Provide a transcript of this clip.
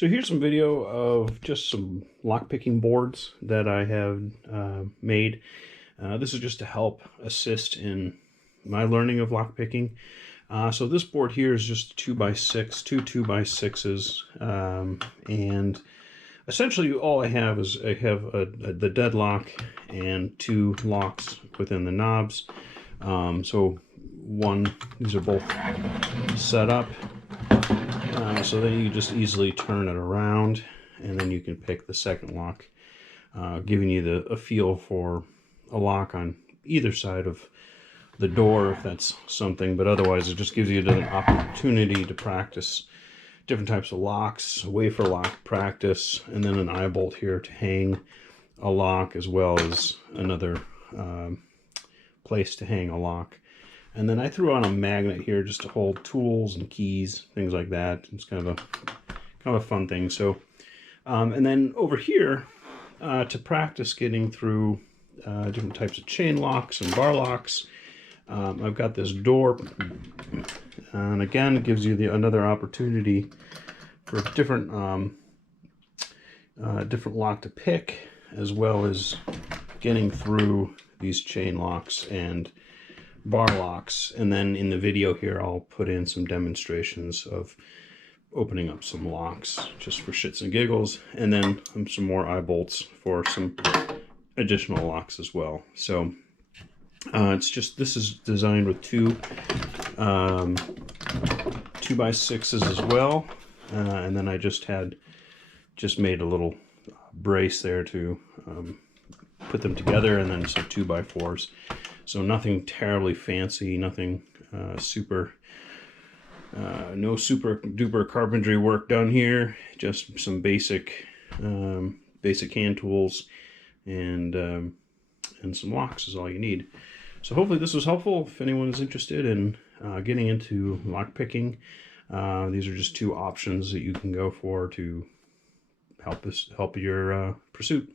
So here's some video of just some lockpicking boards that I have made. This is just to help assist in my learning of lockpicking. So this board here is just 2x6, two 2x6s, and essentially all I have is the deadlock and two locks within the knobs. These are both set up. So then you just easily turn it around, and then you can pick the second lock, giving you a feel for a lock on either side of the door if that's something, but otherwise it just gives you an opportunity to practice different types of locks, a wafer lock practice, and then an eye bolt here to hang a lock, as well as another place to hang a lock. And then I threw on a magnet here just to hold tools and keys, things like that. It's kind of a fun thing. So, and then over here, to practice getting through different types of chain locks and bar locks, I've got this door, and again, it gives you another opportunity for different lock to pick, as well as getting through these chain locks and bar locks. And then in the video here I'll put in some demonstrations of opening up some locks just for shits and giggles, and then some more eye bolts for some additional locks as well. So this is designed with two 2x6s as well, and then I just made a little brace there to put them together, and then some 2x4s. So nothing terribly fancy, nothing no super duper carpentry work done here. Just some basic hand tools and some locks is all you need. So hopefully this was helpful if anyone is interested in getting into lock picking. These are just two options that you can go for to help your pursuit.